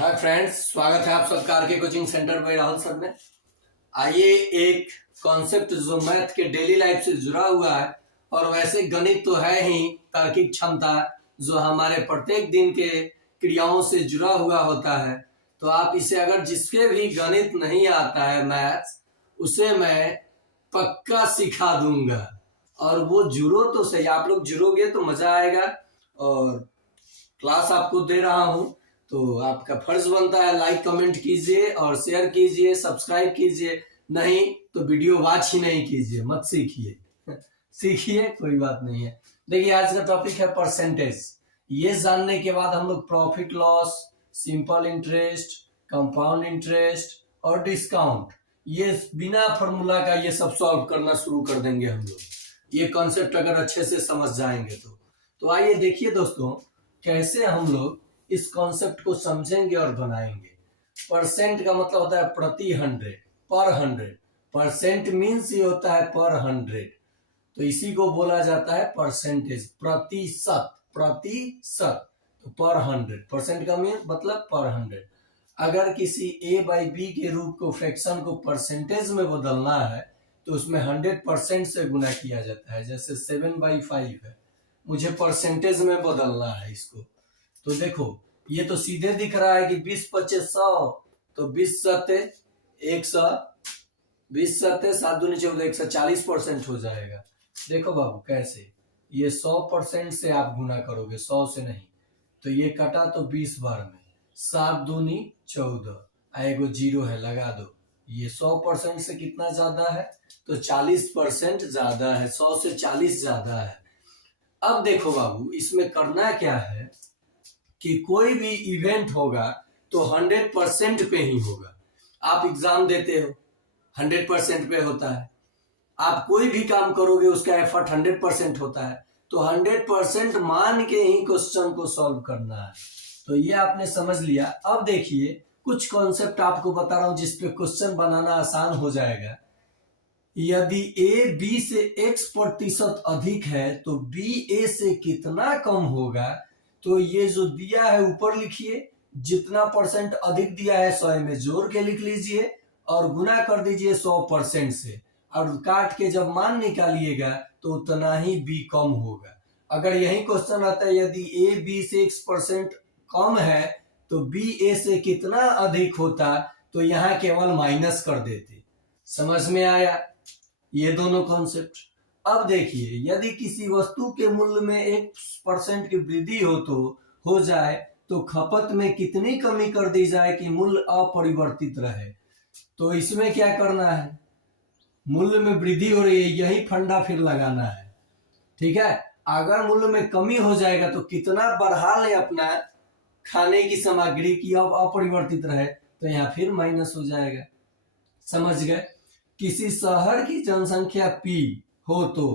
Hi friends, स्वागत है आप सबका आर के कोचिंग सेंटर में राहुल सर में। आइए एक कॉन्सेप्ट जो मैथ के डेली लाइफ से जुड़ा हुआ है और वैसे गणित तो है ही, तार्किक क्षमता जो हमारे प्रत्येक दिन के क्रियाओं से जुड़ा हुआ होता है। तो आप इसे अगर जिसके भी गणित नहीं आता है मैथ्स, उसे मैं पक्का सिखा दूंगा। और वो जुड़ो तो सही, आप लोग जुड़ोगे तो मजा आएगा। और क्लास आपको दे रहा हूं तो आपका फर्ज बनता है लाइक कमेंट कीजिए और शेयर कीजिए, सब्सक्राइब कीजिए। नहीं तो वीडियो वॉच ही नहीं कीजिए, मत सीखिए। सीखिए, कोई बात नहीं है। देखिए आज का टॉपिक है परसेंटेज। ये जानने के बाद हम लोग profit loss, simple interest, compound interest और डिस्काउंट, ये बिना फॉर्मूला का ये सब सॉल्व करना शुरू कर देंगे हम लोग। ये कॉन्सेप्ट अगर अच्छे से समझ जाएंगे तो आइए देखिए दोस्तों, कैसे हम लोग इस कॉन्सेप्ट को समझेंगे और बनाएंगे। परसेंट का मतलब होता है प्रति 100, पर 100। परसेंट मीन्स ये होता है पर 100, तो इसी को बोला जाता है परसेंटेज, प्रतिशत। प्रतिशत तो पर 100, परसेंट का मीन मतलब पर 100। अगर किसी a बाई बी के रूप को, फ्रैक्शन को परसेंटेज में बदलना है तो उसमें 100% से गुना किया जाता है। जैसे 7/5 है, मुझे परसेंटेज में बदलना है इसको। तो देखो ये तो सीधे दिख रहा है कि 20 25 100, तो 20 सत्ते 100, 20 सत्ते 7 दूनी 14, 140% हो जाएगा। देखो बाबू कैसे, ये 100% से आप गुना करोगे, 100 से नहीं। तो ये कटा तो 20 बार में, 7 दूनी 14, एगो जीरो है लगा दो। ये 100% से कितना ज्यादा है, तो 40% ज्यादा है, 100 से 40 ज्यादा है। अब देखो बाबू, इसमें करना क्या है कि कोई भी इवेंट होगा तो 100% पे ही होगा। आप एग्जाम देते हो 100% पे होता है, आप कोई भी काम करोगे उसका एफर्ट 100% होता है, तो 100% मान के ही क्वेश्चन को सॉल्व करना है। तो ये आपने समझ लिया। अब देखिए कुछ कॉन्सेप्ट आपको बता रहा हूं जिसपे क्वेश्चन बनाना आसान हो जाएगा। यदि a b से x% अधिक है तो b a से कितना कम होगा। तो ये जो दिया है ऊपर लिखिए, जितना परसेंट अधिक दिया है 100 में जोड़ के लिख लीजिए और गुना कर दीजिए 100% से, और काट के जब मान निकालिएगा तो उतना ही b कम होगा। अगर यही क्वेश्चन आता है यदि a b से x% कम है तो b a से कितना अधिक होता, तो यहाँ केवल माइनस कर देते। समझ में आया ये दोनों कॉन्सेप्ट। अब देखिए यदि किसी वस्तु के मूल्य में 1% की वृद्धि हो जाए तो खपत में कितनी कमी कर दी जाए कि मूल्य अपरिवर्तित रहे। तो इसमें क्या करना है, मूल्य में वृद्धि हो रही है, यही फंडा फिर लगाना है। ठीक है, अगर मूल्य में कमी हो जाएगा तो कितना बढ़ा ले अपना खाने की सामग्री की, अब अपरिवर्तित रहे, तो यहाँ फिर माइनस हो जाएगा। समझ गए। किसी शहर की जनसंख्या P हो तो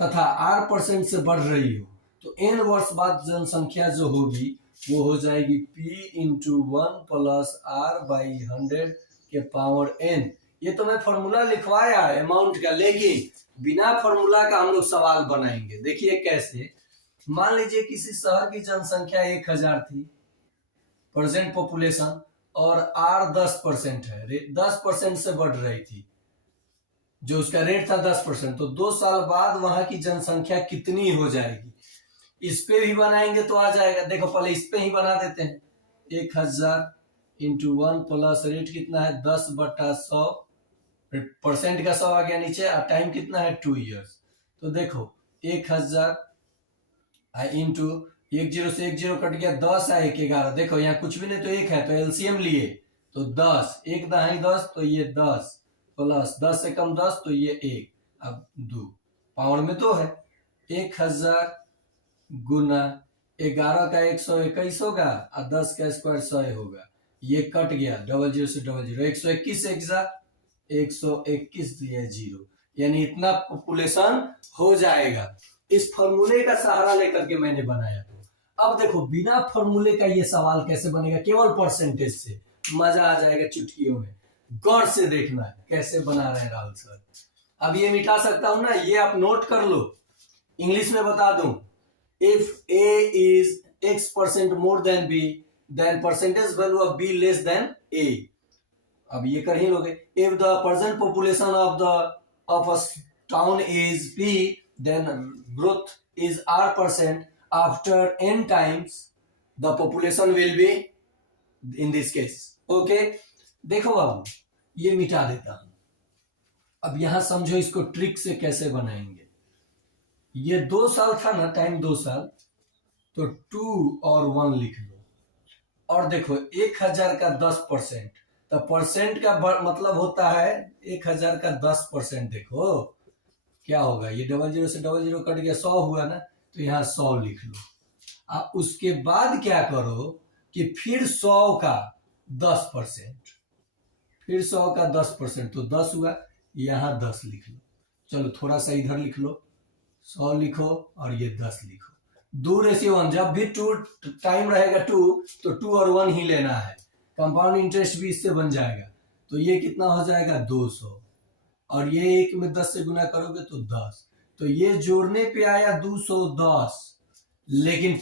तथा R% से बढ़ रही हो तो n वर्ष बाद जनसंख्या जो होगी वो हो जाएगी P इंटू 1 प्लस R/100 के पावर n। ये तो मैं फॉर्मूला लिखवाया है अमाउंट का, लेकिन बिना फॉर्मूला का हम लोग सवाल बनाएंगे। देखिए कैसे, मान लीजिए किसी शहर की जनसंख्या 1000 थी, प्रेजेंट पॉपुलेशन, और R 10% है, 10% से बढ़ रही थी, जो उसका रेट था 10%। तो 2 साल बाद वहां की जनसंख्या कितनी हो जाएगी, इस पे भी बनाएंगे तो आ जाएगा। देखो पहले इस पे ही बना देते हैं, 1000 इंटू 1 प्लस रेट कितना है 10/100, परसेंट का 100 आ गया नीचे, और टाइम कितना है 2 ईयर्स। तो देखो 1000 इंटू 10 से 10 कट गया, 10 है 1 11। देखो यहाँ कुछ भी नहीं तो 1 है, तो एलसीएम लिए तो 10, 1 दहाई 10, तो ये 10 प्लस 10 से कम 10 तो ये 1, अब 2 पावर में 2 है। 1000 गुना 11 का 121 होगा और 10 का स्क्वायर 100 होगा। ये कट गया, 00 से 00, 121 से 121 दिया 0, यानी इतना पॉपुलेशन हो जाएगा। इस फॉर्मूले का सहारा लेकर के मैंने बनाया। तो अब देखो बिना फॉर्मूले का ये सवाल कैसे बनेगा, केवल परसेंटेज से। मजा आ जाएगा चुटकियों में, गौर से देखना है कैसे बना रहे हैं राहुल सर। अब ये मिटा सकता हूं ना, ये आप नोट कर लो, इंग्लिश में बता दूं। If a is x% more than b, then percentage value of B less than A. अब ये कर ही लोगे. If the present population of a town is P, then growth is R%. After n times, the population will be in this case. Okay. देखो बाबू, ये मिटा देता हूं. अब यहां समझो इसको ट्रिक से कैसे बनाएंगे. ये 2 साल था ना, टाइम 2 साल, तो 2 और 1 लिख लो. और देखो 1000 का 10%, तो परसेंट का मतलब होता है 1000 का 10%. देखो क्या होगा, ये 00 से 00 कट गया, 100 हुआ ना, तो यहाँ 100 लिख लो. अब उसके बाद क्या करो कि फिर 100 का 10%, फिर 100 का 10%, तो 10 हुआ, यहाँ 10 लिख लो. चलो थोड़ा सा इधर लिख लो, 100 लिखो और ये 10 लिखो. 2:1. जब भी 2 टाइम रहेगा 2, तो 2 और 1 ही लेना है. कंपाउंड इंटरेस्ट भी इससे बन जाएगा. तो ये कितना हो जाएगा 200, और ये 1 में 10 से गुना करोगे तो 10. तो ये जोड़ने पे आया 210. लेकिन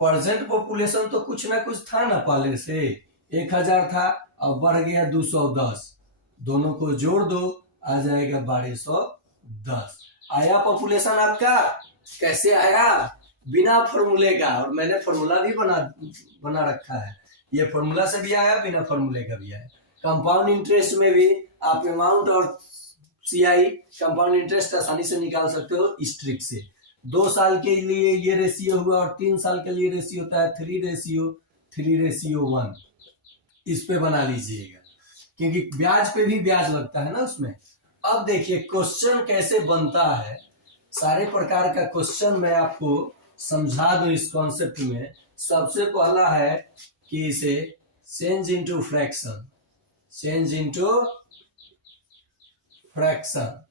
प्रेजेंट पॉपुलेशन तो कुछ ना कुछ था ना, पहले से 1000 था, अब बढ़ गया 210. दोनों को जोड़ दो, आ जाएगा 1210. आया पॉपुलेशन आपका. कैसे आया? बिना फॉर्मूले का. और मैंने फॉर्मूला भी बना रखा है. ये फॉर्मूला से भी आया, बिना फॉर्मूले का भी आया. कंपाउंड इंटरेस्ट में भी आप अमाउंट और सीआई कंपाउंड इंटरेस्ट आसानी से निकाल सकते हो इस ट्रिक से. 2 साल के लिए ये रेशियो हुआ, और 3 साल के लिए रेशियो होता है 3:1. इस पे बना लीजिएगा, क्योंकि ब्याज पे भी ब्याज लगता है ना उसमें. अब देखिए क्वेश्चन कैसे बनता है. सारे प्रकार का क्वेश्चन मैं आपको समझा दूं इस कॉन्सेप्ट में. सबसे पहला है कि इसे change into fraction, change into fraction,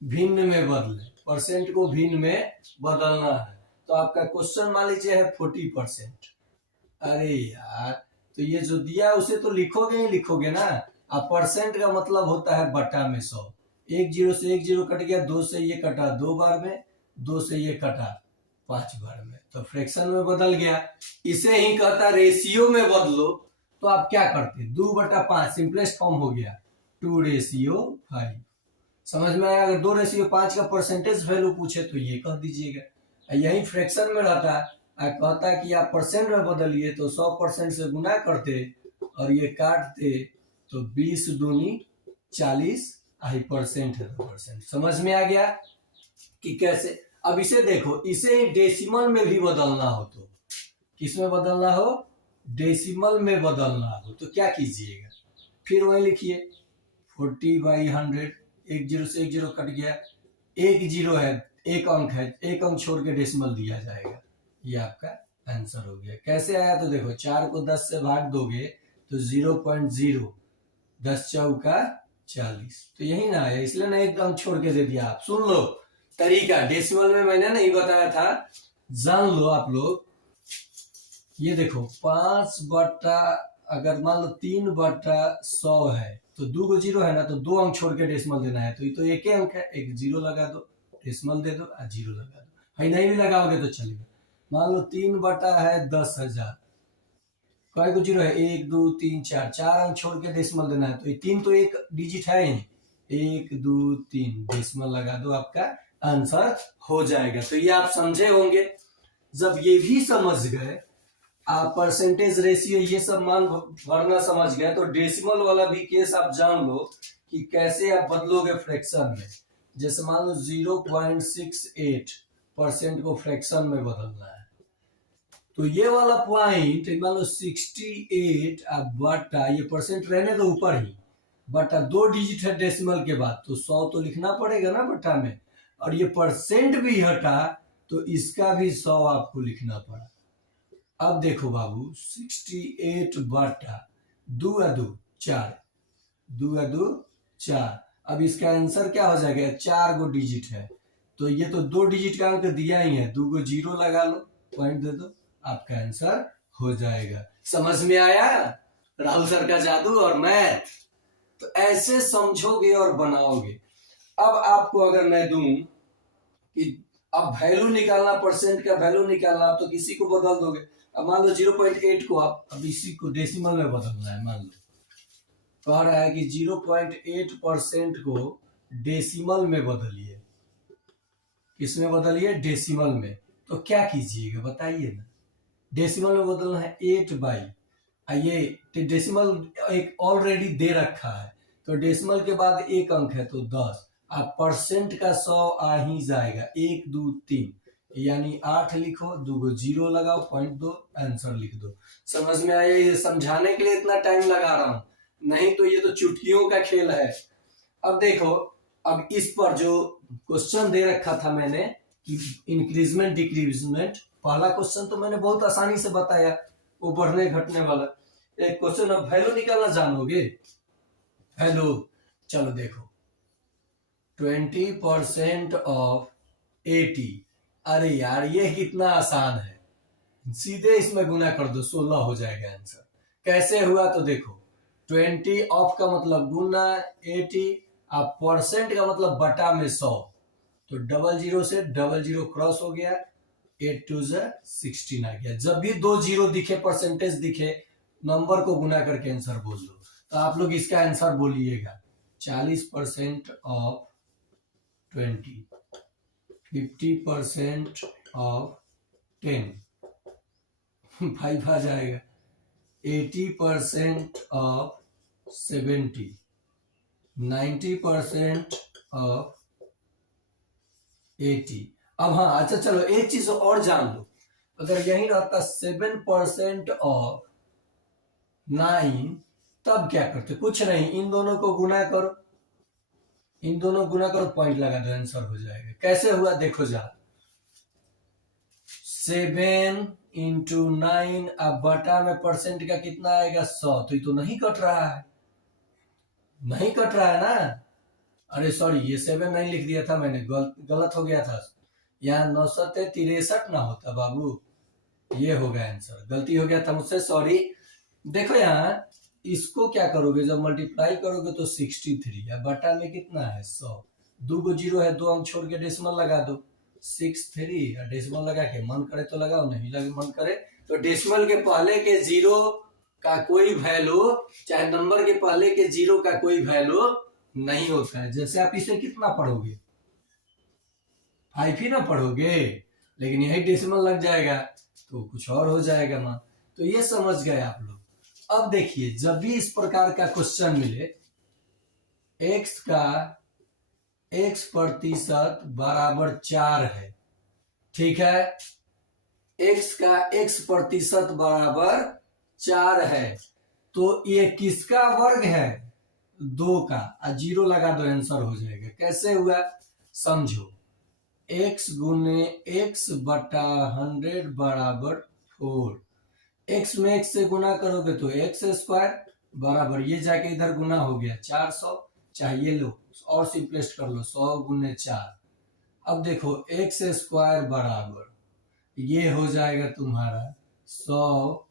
भिन्न में बदले. परसेंट को भिन्न में बदलना है. तो आपका क्वेश्चन मान लीजिए है 40%. अरे यार, तो ये जो दिया उसे तो लिखोगे ही लिखोगे ना. अब परसेंट का मतलब होता है बटा में 100. 10 से 10 कट गया, 2 से ये कटा 2 बार में, 2 से ये कटा 5 बार में, तो फ्रैक्शन में बदल गया. इसे ही कहता रेशियो में बदलो. तो आप क्या करते, 2/5 सिंपलेस्ट फॉर्म हो गया 2:5. समझ में आया? अगर 2:5 का परसेंटेज वैल्यू पूछे तो ये कह दीजिएगा. यही फ्रैक्शन में रहता है, कहता है कि आप परसेंट में बदलिए, तो 100% से गुना करते और ये काटते, तो 20 दूनी 40, आई परसेंट है तो परसेंट. समझ में आ गया कि कैसे. अब इसे देखो, इसे डेसिमल में भी बदलना हो तो किस में बदलना हो, डेसिमल में बदलना हो तो क्या कीजिएगा, फिर वही लिखिए 40/100. 10 से 10 कट गया, 1 0 है, 1 अंक है, 1 अंक छोड़ के डेसिमल दिया जाएगा. ये आपका आंसर हो गया. कैसे आया, तो देखो 4 को 10 से भाग दोगे तो 0.0, 10 चौका 40. तो यही ना आया, इसलिए ना 1 अंक छोड़ के दे दिया. आप सुन लो तरीका, डेसिमल में मैंने नहीं बताया था, जान लो आप लोग. ये देखो 5 अगर मान लो 3/100 है, तो 2 को 0 है ना, तो 2 अंक छोड़ के डेसिमल देना है. तो ये तो 1 अंक है, 1 0 लगा दो, डेसिमल दे दो, 0 लगा दो. भाई नहीं भी लगाओगे तो चलेगा. मान लो 3/10,000, कई को 0 है, 1 2 3 4, 4 अंक छोड़ के डेसिमल देना है. तो ये 3 तो एक डिजिट है ही, 1 2 3 डेसिमल लगा दो, आपका आंसर हो जाएगा. तो ये आप समझे होंगे. जब ये भी समझ गए, आप परसेंटेज रेशियो ये सब मान भरना समझ गए, तो डेसिमल वाला भी केस आप जान लो कि कैसे आप बदलोगे फ्रैक्शन में. जैसे मान लो 0.68% को फ्रैक्शन में बदलना है, तो ये वाला पॉइंट मान लो 68 अब बटा, ये परसेंट रहने दो ऊपर ही, बटा 2 डिजिट है डेसिमल के बाद, तो 100 तो लिखना पड़ेगा ना बटा में. और ये परसेंट भी हटा, तो इसका भी 100 आपको लिखना पड़ा. अब देखो बाबू 68 बटा 2 या 2 4, 2 या 2 4. अब इसका आंसर क्या हो जाएगा, 4 गो डिजिट है, तो ये तो 2 डिजिट का अंक दिया ही है, 2 को 0 लगा लो, पॉइंट दे दो, आपका आंसर हो जाएगा. समझ में आया राहुल सर का जादू और मैथ. तो ऐसे समझोगे और बनाओगे. अब आपको अगर मैं दूं कि अब वैल्यू निकालना, परसेंट का वैल्यू निकालना, आप तो किसी को बदल दोगे। अब मान लो 0.8 को आप अब इसी को डेसिमल में बदलना है। मान लो कह रहा है कि 0.8% को डेसिमल में बदलिए। किसमें बदलिए? डेसिमल में। तो क्या कीजिएगा बताइए ना। डेसिमल में बदलना है 8/, ये डेसिमल एक ऑलरेडी दे रखा है, तो डेसिमल के बाद एक अंक है तो 10। अब परसेंट का 100 आ ही जाएगा। 1 2 3 यानी 8 लिखो, 2 को 0 लगाओ, 0.2 आंसर लिख दो। समझ में आया? ये समझाने के लिए इतना टाइम लगा रहा हूं, नहीं तो ये तो चुटकियों का खेल है। अब देखो, अब इस पर जो क्वेश्चन दे रखा था मैंने कि इंक्रीजमेंट डिक्रीजमेंट, पहला क्वेश्चन तो मैंने बहुत आसानी से बताया, वो बढ़ने घटने वाला। एक क्वेश्चन अब वैल्यू निकालना जानोगे? वैल्यू, चलो देखो 20% ऑफ 80। अरे यार ये कितना आसान है, सीधे इसमें गुना कर दो, 16 हो जाएगा आंसर। कैसे हुआ? तो देखो 20 ऑफ का मतलब गुना 80, अब परसेंट का मतलब बटा में 100, तो 00 से 00 क्रॉस हो गया, 8 2 16 आ गया। जब भी 2 0 दिखे, परसेंटेज दिखे, नंबर को गुना करके आंसर बोल दो। तो आप लोग इसका आंसर बोलिएगा 40% ऑफ 20, 50% ऑफ 10, 5 आ जाएगा, 80% ऑफ 70, 90% ऑफ 80। अब हाँ, अच्छा चलो एक चीज और जान लो, अगर यही रहता 7% ऑफ 9, तब क्या करते? कुछ नहीं, इन दोनों को गुना करो, इन दोनों गुना करो, पॉइंट लगा दो, आंसर हो जाएगा। कैसे हुआ देखो जा, 7 इंटू 9, अब बटा में परसेंट का कितना आएगा? 100। तो ये तो नहीं कट रहा है, नहीं कट रहा है ना। अरे सॉरी, ये 7 9 लिख दिया था मैंने, गलत हो गया था। यहाँ 963 ना होता बाबू, ये हो गया आंसर, गलती हो गया था मुझसे, सॉरी। देखो यहाँ इसको क्या करोगे, जब मल्टीप्लाई करोगे तो 63, या बटा में कितना है? 100। 2 को 0 है, 2 अंक छोड़ के डेसिमल लगा दो, 63, या डेसिमल लगा के मन करे तो लगाओ, नहीं लगे मन करे तो डेसिमल के पहले के 0 का कोई वैल्यू, चाहे नंबर के पहले के 0 का कोई वैल्यू नहीं होता है। जैसे आप इसे कितना पढ़ोगे? 5 ही ना पढ़ोगे, लेकिन यही डेसिमल लग जाएगा तो कुछ और हो जाएगा ना। तो ये समझ गए आप लोग। अब देखिए, जब भी इस प्रकार का क्वेश्चन मिले, x का x% बराबर 4 है, ठीक है, x का x% बराबर 4 है, तो ये किसका वर्ग है? 2 का, 0 लगा दो, आंसर हो जाएगा। कैसे हुआ समझो, x गुने x बटा 100 बराबर 4, x में x से गुना करोगे तो x² बराबर, ये जाके इधर गुना हो गया 400, चाहिए लो और सिंपलेस्ट कर लो, 100 गुने 4। अब देखो x² बराबर, ये हो जाएगा तुम्हारा 100,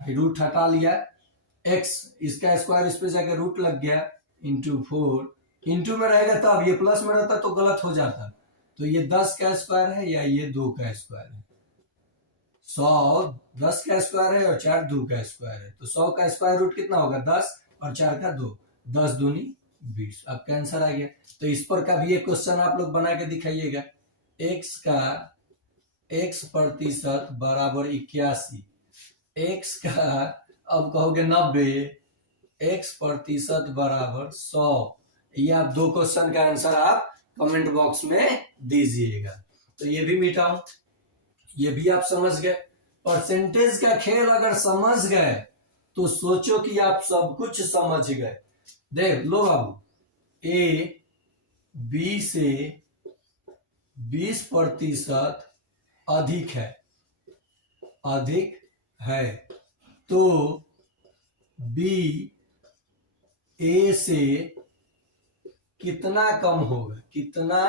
रूट हटा लिया, x इसका स्क्वायर इस पे जाकर रूट लग गया, इंटू 4, इंटू में रहेगा तब, ये प्लस में रहता तो गलत हो जाता। तो ये 10 का स्क्वायर है या ये 2 का स्क्वायर है? 100 10 का स्क्वायर है और 4 2 का स्क्वायर है, तो 100 का स्क्वायर रूट कितना होगा? 10, और 4 का 2, 10 दूनी 20। आपका आंसर आ गया। तो इस पर का भी एक क्वेश्चन आप लोग बना के दिखाइएगा, x का x% बराबर 81, x का अब कहोगे 90, x% बराबर 100। ये आप 2 क्वेश्चन का आंसर आप कमेंट बॉक्स में दीजिएगा। तो ये भी मिटाओ, ये भी आप समझ गए। परसेंटेज का खेल अगर समझ गए तो सोचो कि आप सब कुछ समझ गए। देख लो बाबू, a b से 20% अधिक है, अधिक है, तो b a से कितना कम होगा? कितना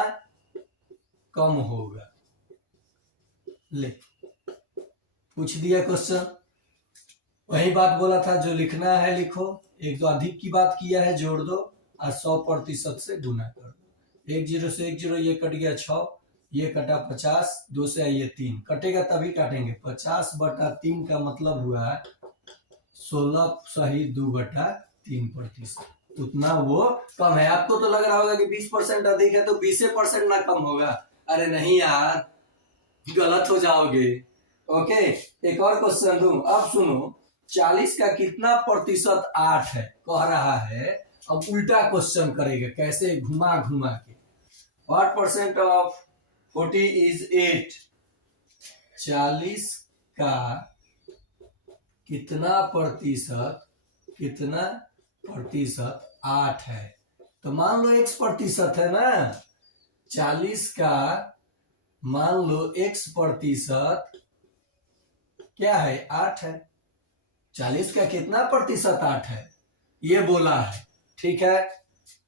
कम होगा? ले पूछ दिया क्वेश्चन, वही बात बोला था, जो लिखना है लिखो, एक तो अधिक की बात किया है, जोड़ दो और 100% से गुना कर दो। 1 0 से 1 0 ये कट गया 6, ये कटा 50, 2 से ये 3 कटेगा तभी काटेंगे। 50/3 का मतलब हुआ 16(2/3%। उतना वो कम है। आपको तो लग रहा होगा कि 20% अधिक है तो 20% ना कम होगा। अरे नहीं यार, गलत हो जाओगे। ओके, एक और क्वेश्चन दूं, अब सुनो। 40 का कितना प्रतिशत 8 है कह रहा है। अब उल्टा क्वेश्चन करेगा, कैसे घुमा घुमा के। What percent of 40 is 8? 40 का कितना प्रतिशत 8 है। तो मान लो x% है ना। 40 का मान लो x% क्या है, 8 है। 40 का कितना प्रतिशत 8 है ये बोला है, ठीक है।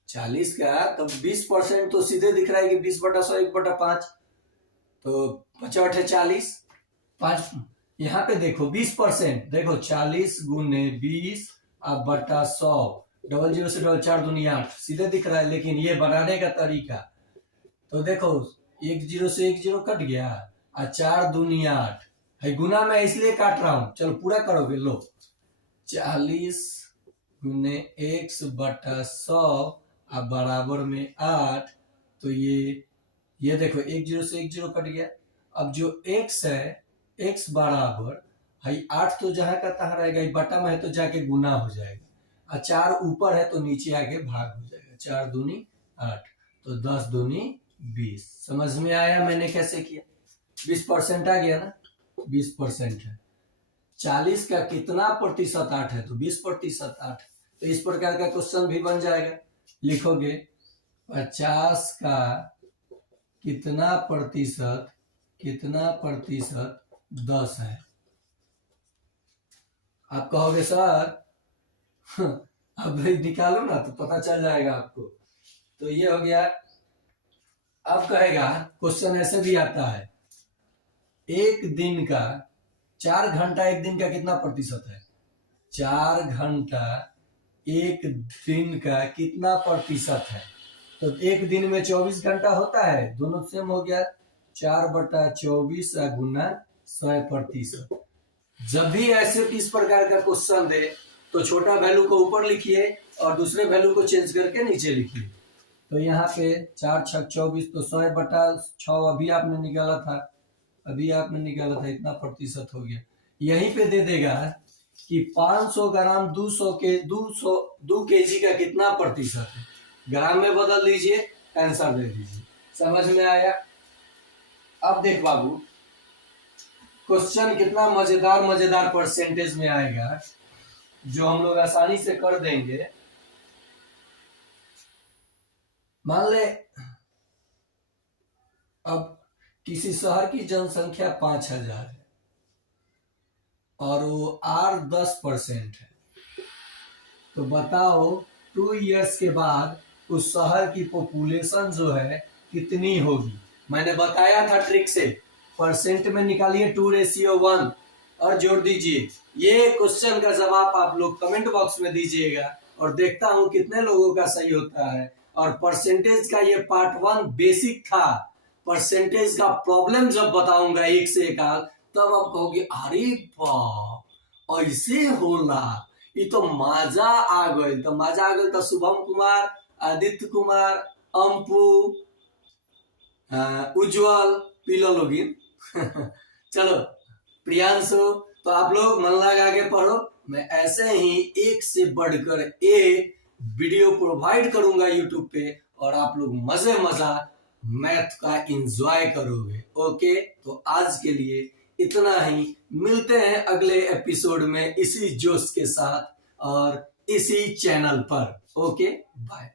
40 का तो 20% तो सीधे दिख रहा है कि 20/100 1/5, तो 65 है 40। 5 यहाँ पे देखो 20%, देखो 40 गुने 20 अब बटा 100, 00 से 4 दूनी 8 सीधे दिख रहा है। लेकिन ये बनाने का तरीका तो देखो 10 से 10 कट गया और 4 दूनी 8 है। गुना में इसलिए काट रहा हूं, चलो पूरा करोगे। लो 40 गुने x/100 अब बराबर में 8, तो ये देखो 10 से 10 कट गया। अब जो x है, x बराबर है 8 तो जहां का तहां रहेगा, बटा में है तो जाके गुना हो जाएगा, और 4 ऊपर है तो नीचे आके भाग हो जाएगा। 4 दूनी 8 तो 10 दूनी 20। समझ में आया मैंने कैसे किया। 20% आ गया ना, 20% है। 40 का कितना प्रतिशत 8 है, तो 20% 8। तो इस प्रकार का क्वेश्चन भी बन जाएगा। लिखोगे 50 का कितना प्रतिशत 10 है। आप कहोगे सर अब निकालो ना तो पता चल जाएगा आपको। तो ये हो गया। अब कहेगा क्वेश्चन ऐसे भी आता है, एक दिन का 4 घंटा एक दिन का कितना प्रतिशत है। 4 घंटा एक दिन का कितना प्रतिशत है। तो एक दिन में 24 घंटा होता है, दोनों सेम हो गया। 4/24 गुना 100%। जब भी ऐसे इस प्रकार का क्वेश्चन दे तो छोटा वैल्यू को ऊपर लिखिए और दूसरे वैल्यू को चेंज करके नीचे लिखिए। तो यहाँ पे 4 6 24 तो 100/6 अभी आपने निकाला था, इतना प्रतिशत हो गया। यहीं पे दे देगा कि 500 ग्राम 200 kg का कितना प्रतिशत है। ग्राम में बदल दीजिए, आंसर दे दीजिए। समझ में आया। अब देख बाबू, क्वेश्चन कितना मजेदार परसेंटेज में आएगा, जो हम लोग आसानी से कर देंगे। मान ले अब किसी शहर की जनसंख्या 5000 है और वो R10% है। तो बताओ 2 इयर्स के बाद उस शहर की पॉपुलेशन जो है कितनी होगी। मैंने बताया था ट्रिक से, परसेंट में निकालिए 2:1 और जोड़ दीजिए। ये क्वेश्चन का जवाब आप लोग कमेंट बॉक्स में दीजिएगा और देखता हूं कितने लोगों का सही होता है। और परसेंटेज का ये पार्ट 1 बेसिक था। परसेंटेज का प्रॉब्लम जब बताऊंगा एक से एक तब आप कहोगे अरे बाप ऐसे होला, ये तो मजा आ गई। तो मजा आ गई तो शुभम कुमार, आदित्य कुमार, अंपू, उज्जवल पीलो लोगिन चलो प्रियांशु, तो आप लोग मन लगा के पढ़ो। मैं ऐसे ही एक से बढ़कर एक वीडियो प्रोवाइड करूंगा यूट्यूब पे और आप लोग मजा मैथ का एंजॉय करोगे। ओके, तो आज के लिए इतना ही। मिलते हैं अगले एपिसोड में इसी जोश के साथ और इसी चैनल पर। Okay, bye.